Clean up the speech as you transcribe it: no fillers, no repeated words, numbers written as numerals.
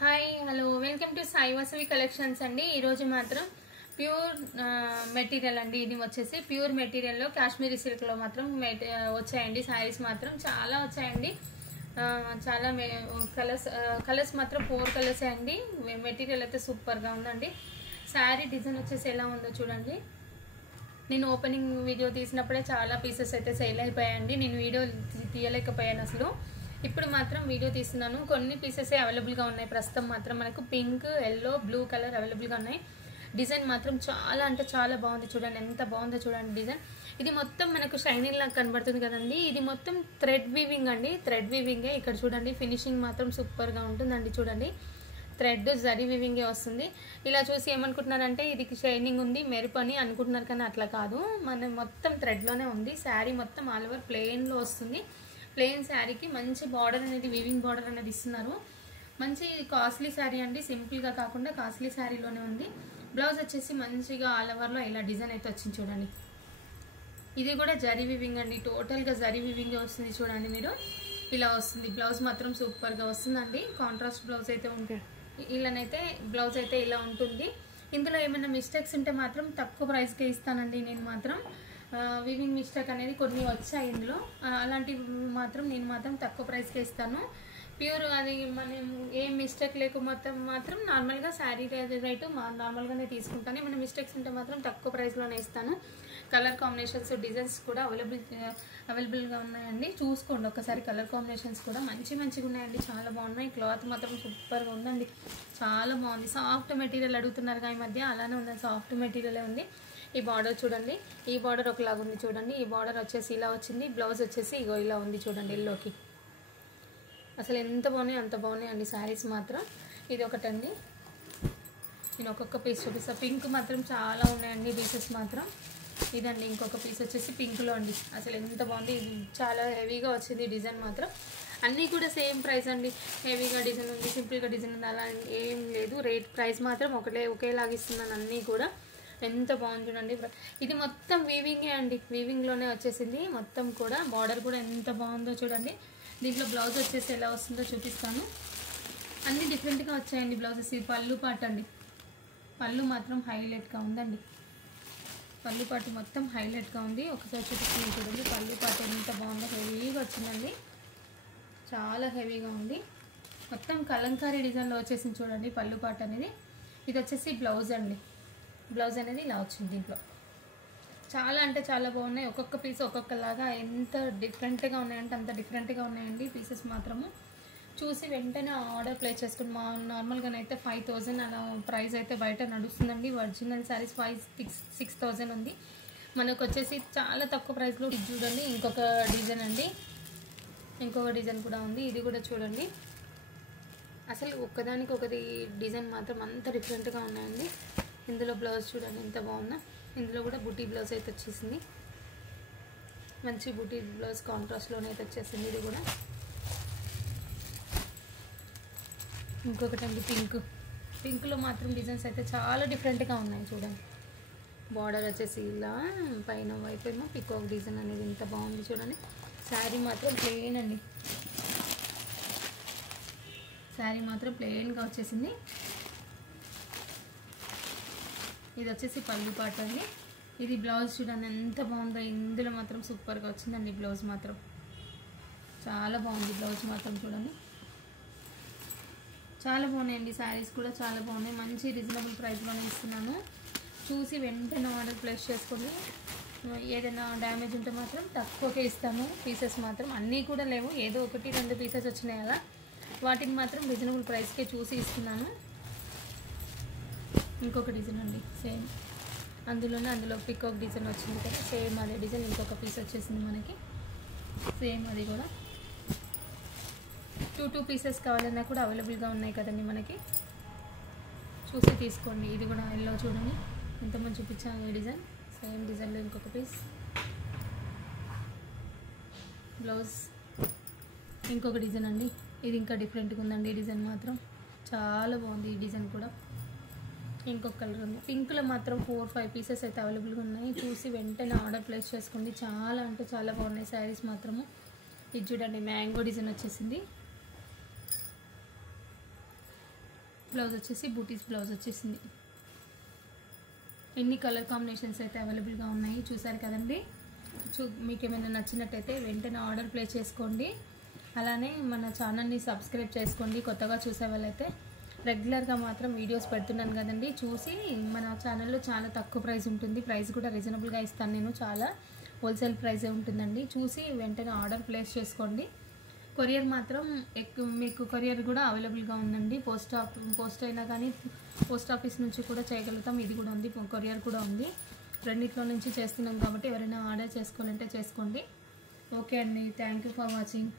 Hi hello welcome to Sai Vasavi collections అండి. ఈరోజు మాత్రం ప్యూర్ మెటీరియల్ అండి. ఇది వచ్చేసి ప్యూర్ మెటీరియల్లో కాశ్మీరీ సిల్క్లో మాత్రం వచ్చాయండి. శారీస్ మాత్రం చాలా వచ్చాయండి. చాలా కలర్స్ మాత్రం 4 కలర్స్ అండి. మెటీరియల్ అయితే సూపర్గా ఉందండి. శారీ డిజైన్ వచ్చేసి ఎలా ఉందో చూడండి. నేను ఓపెనింగ్ వీడియో తీసినప్పుడే చాలా పీసెస్ అయితే సేల్ అయిపోయాయండి. నేను వీడియో తీయలేకపోయాను అసలు. ఇప్పుడు మాత్రం వీడియో తీస్తున్నాను. కొన్ని పీసెస్ అవైలబుల్గా ఉన్నాయి. ప్రస్తుతం మాత్రం మనకు పింక్, ఎల్లో, బ్లూ కలర్ అవైలబుల్గా ఉన్నాయి. డిజైన్ మాత్రం చాలా అంటే చాలా బాగుంది. చూడండి ఎంత బాగుందో చూడండి డిజైన్. ఇది మొత్తం మనకు షైనింగ్ లాగా కనబడుతుంది కదండి. ఇది మొత్తం థ్రెడ్ వీవింగ్ అండి. థ్రెడ్ వీవింగే. ఇక్కడ చూడండి ఫినిషింగ్ మాత్రం సూపర్గా ఉంటుందండి. చూడండి థ్రెడ్ జరీ వీవింగే వస్తుంది. ఇలా చూసి ఏమనుకుంటున్నారంటే ఇది షైనింగ్ ఉంది మెరుపు అని అనుకుంటున్నారు, కానీ అట్లా కాదు. మన మొత్తం థ్రెడ్లోనే ఉంది. శారీ మొత్తం ఆల్ ఓవర్ ప్లెయిన్లో వస్తుంది. ప్లెయిన్ శారీకి మంచి బార్డర్ అనేది వీవింగ్ బార్డర్ అనేది ఇస్తున్నారు. మంచి కాస్ట్లీ శారీ అండి. సింపుల్గా కాకుండా కాస్ట్లీ శారీలోనే ఉంది. బ్లౌజ్ వచ్చేసి మంచిగా ఆల్ ఓవర్లో ఇలా డిజైన్ అయితే వచ్చింది చూడండి. ఇది కూడా జరీ వీవింగ్ అండి. టోటల్గా జరీ వీవింగ్ వస్తుంది చూడండి. మీరు ఇలా వస్తుంది. బ్లౌజ్ మాత్రం సూపర్గా వస్తుందండి. కాంట్రాస్ట్ బ్లౌజ్ అయితే ఉంటుంది. ఇలానైతే బ్లౌజ్ అయితే ఇలా ఉంటుంది. ఇందులో ఏమైనా మిస్టేక్స్ ఉంటే మాత్రం తక్కువ ప్రైస్కే ఇస్తానండి. నేను మాత్రం వీవింగ్ మిస్టేక్ అనేది కొన్ని వచ్చాయి ఇందులో. అలాంటివి మాత్రం నేను మాత్రం తక్కువ ప్రైస్కే ఇస్తాను. ప్యూర్ అది మనం ఏం మిస్టేక్ లేకపోతే మాత్రం నార్మల్గా శారీ రేటు నార్మల్గానే తీసుకుంటాను. ఏమైనా మిస్టేక్స్ ఉంటే మాత్రం తక్కువ ప్రైస్లోనే ఇస్తాను. కలర్ కాంబినేషన్స్, డిజైన్స్ కూడా అవైలబుల్గా ఉన్నాయండి. చూసుకోండి ఒకసారి. కలర్ కాంబినేషన్స్ కూడా మంచిగా ఉన్నాయండి. చాలా బాగున్నాయి. క్లాత్ మాత్రం సూపర్గా ఉందండి. చాలా బాగుంది. సాఫ్ట్ మెటీరియల్ అడుగుతున్నారు ఈ మధ్య, అలానే ఉంది. సాఫ్ట్ మెటీరియలే ఉంది. ఈ బార్డర్ చూడండి. ఈ బార్డర్ ఒకలాగా ఉంది చూడండి. ఈ బార్డర్ వచ్చేసి ఇలా వచ్చింది. బ్లౌజ్ వచ్చేసి ఇగో ఇలా ఉంది చూడండి. ఎల్లోకి అసలు ఎంత బాగున్నాయి అంత బాగున్నాయి అండి శారీస్ మాత్రం. ఇది ఒకటండి. నేను ఒక్కొక్క పీస్ చూపిస్తాను. పింక్ మాత్రం చాలా ఉన్నాయండి పీసెస్ మాత్రం. ఇదండి ఇంకొక పీస్ వచ్చేసి పింక్లో అండి. అసలు ఎంత బాగుంది. ఇది చాలా హెవీగా వచ్చింది డిజైన్ మాత్రం. అన్నీ కూడా సేమ్ ప్రైస్ అండి. హెవీగా డిజైన్ ఉంది, సింపుల్గా డిజైన్ ఉంది, అలా ఏం లేదు. రేట్ ప్రైస్ మాత్రం ఒకేలాగా ఇస్తున్నాను అన్నీ కూడా. ఎంత బాగుంది చూడండి. ఇది మొత్తం వీవింగే అండి. వీవింగ్లోనే వచ్చేసింది మొత్తం కూడా. బార్డర్ కూడా ఎంత బాగుందో చూడండి. దీంట్లో బ్లౌజ్ వచ్చేసి ఎలా వస్తుందో చూపిస్తాను. అన్నీ డిఫరెంట్గా వచ్చాయండి బ్లౌజెస్. ఇది పళ్ళు పాట అండి. పళ్ళు మాత్రం హైలైట్గా ఉందండి. పళ్ళు పాటు మొత్తం హైలైట్గా ఉంది. ఒకసారి చూపిస్తుంది చూడండి. పళ్ళు పాట ఎంత బాగుందో. హెవీగా వచ్చిందండి. చాలా హెవీగా ఉంది. మొత్తం కలంకారీ డిజైన్లో వచ్చేసింది చూడండి పళ్ళు పాట అనేది. ఇది వచ్చేసి బ్లౌజ్ అండి. బ్లౌజ్ అనేది ఇలా వచ్చింది. దీంట్లో చాలా అంటే చాలా బాగున్నాయి. ఒక్కొక్క పీస్ ఒక్కొక్కలాగా ఎంత డిఫరెంట్గా ఉన్నాయంటే అంత డిఫరెంట్గా ఉన్నాయండి పీసెస్ మాత్రము. చూసి వెంటనే ఆర్డర్ ప్లేస్ చేసుకుని నార్మల్గానైతే 5000 అలా ప్రైస్ అయితే బయట నడుస్తుందండి. ఒరిజినల్ శారీస్ 6,000 ఉంది. మనకు వచ్చేసి చాలా తక్కువ ప్రైస్లో ఇది చూడండి. ఇంకొక డిజైన్ అండి. ఇంకొక డిజైన్ కూడా ఉంది. ఇది కూడా చూడండి. అసలు ఒక్కదానికి ఒకటి డిజైన్ మాత్రం అంత డిఫరెంట్గా ఉన్నాయండి. ఇందులో బ్లౌజ్ చూడండి ఎంత బాగుందో. ఇందులో కూడా బుటీ బ్లౌజ్ అయితే వచ్చేసింది. మంచి బుటీ బ్లౌజ్ కాంట్రాస్ట్లోనే అయితే వచ్చేసింది. ఇది కూడా ఇంకొకటి అండి పింక్లో మాత్రం డిజైన్స్ అయితే చాలా డిఫరెంట్గా ఉన్నాయి చూడండి. బార్డర్ వచ్చేసి ఇలా పైన వైపు ఏమో పికాక్ డిజైన్ అనేది ఎంత బాగుంది చూడండి. శారీ మాత్రం ప్లెయిన్ అండి. శారీ మాత్రం ప్లెయిన్గా వచ్చేసింది. ఇది వచ్చేసి పళ్ళు పాట అండి. ఇది బ్లౌజ్ చూడండి ఎంత బాగుందో. ఇందులో మాత్రం సూపర్గా వచ్చిందండి బ్లౌజ్ మాత్రం. చాలా బాగుంది బ్లౌజ్ మాత్రం చూడండి. చాలా బాగున్నాయండి శారీస్ కూడా చాలా బాగున్నాయి. మంచి రీజనబుల్ ప్రైస్లోనే ఇస్తున్నాను. చూసి వెంటనే ఆర్డర్ ప్లేస్ చేసుకోండి. ఏదైనా డ్యామేజ్ ఉంటే మాత్రం తక్కువకే ఇస్తాను. పీసెస్ మాత్రం అన్నీ కూడా లేవు. ఏదో 1-2 పీసెస్ వచ్చినాయి కదా, వాటిని మాత్రం రీజనబుల్ ప్రైస్కే చూసి ఇస్తున్నాను. ఇంకొక డిజైన్ అండి సేమ్. అందులో పికాక్ డిజైన్ వచ్చింది కదా, సేమ్ అదే డిజైన్ ఇంకొక పీస్ వచ్చేసింది మనకి. సేమ్ అది కూడా 2 పీసెస్ కావాలన్నా కూడా అవైలబుల్గా ఉన్నాయి కదండి మనకి. చూసి తీసుకోండి. ఇది కూడా ఎల్లో చూడండి ఎంతమంది చూపించాను. ఈ డిజైన్ సేమ్ డిజైన్లో ఇంకొక పీస్. బ్లౌజ్ ఇంకొక డిజైన్ అండి. ఇది ఇంకా డిఫరెంట్గా ఉందండి. ఈ డిజైన్ మాత్రం చాలా బాగుంది. ఈ డిజైన్ కూడా ఇంకొక కలర్ ఉంది. పింక్లో మాత్రం 4-5 పీసెస్ అయితే అవైలబుల్గా ఉన్నాయి. చూసి వెంటనే ఆర్డర్ ప్లేస్ చేసుకోండి. చాలా అంటే చాలా బాగున్నాయి శారీస్ మాత్రము. ఇది చూడండి మ్యాంగో డిజైన్ వచ్చేసింది. బ్లౌజ్ వచ్చేసి బూటీస్ బ్లౌజ్ వచ్చేసింది. ఎన్ని కలర్ కాంబినేషన్స్ అయితే అవైలబుల్గా ఉన్నాయి చూసారు కదండి. మీకు ఏమైనా నచ్చినట్టయితే వెంటనే ఆర్డర్ ప్లేస్ చేసుకోండి. అలానే మన ఛానల్ని సబ్స్క్రైబ్ చేసుకోండి. కొత్తగా చూసే వాళ్ళైతే రెగ్యులర్గా మాత్రం వీడియోస్ పెడుతున్నాను కదండి, చూసి మన ఛానల్లో చాలా తక్కువ ప్రైస్ ఉంటుంది. ప్రైస్ కూడా రీజనబుల్గా ఇస్తాను నేను, చాలా హోల్సేల్ ప్రైజే ఉంటుందండి. చూసి వెంటనే ఆర్డర్ ప్లేస్ చేసుకోండి. కొరియర్ మాత్రం మీకు కొరియర్ కూడా అవైలబుల్గా ఉందండి. పోస్ట్ అయినా కానీ పోస్ట్ ఆఫీస్ నుంచి కూడా చేయగలుగుతాం. ఇది కూడా ఉంది, కొరియర్ కూడా ఉంది. రెండిట్లో నుంచి చేస్తున్నాం కాబట్టి ఎవరైనా ఆర్డర్ చేసుకోవాలంటే చేసుకోండి. ఓకే అండి, థ్యాంక్ యూ ఫర్ వాచింగ్.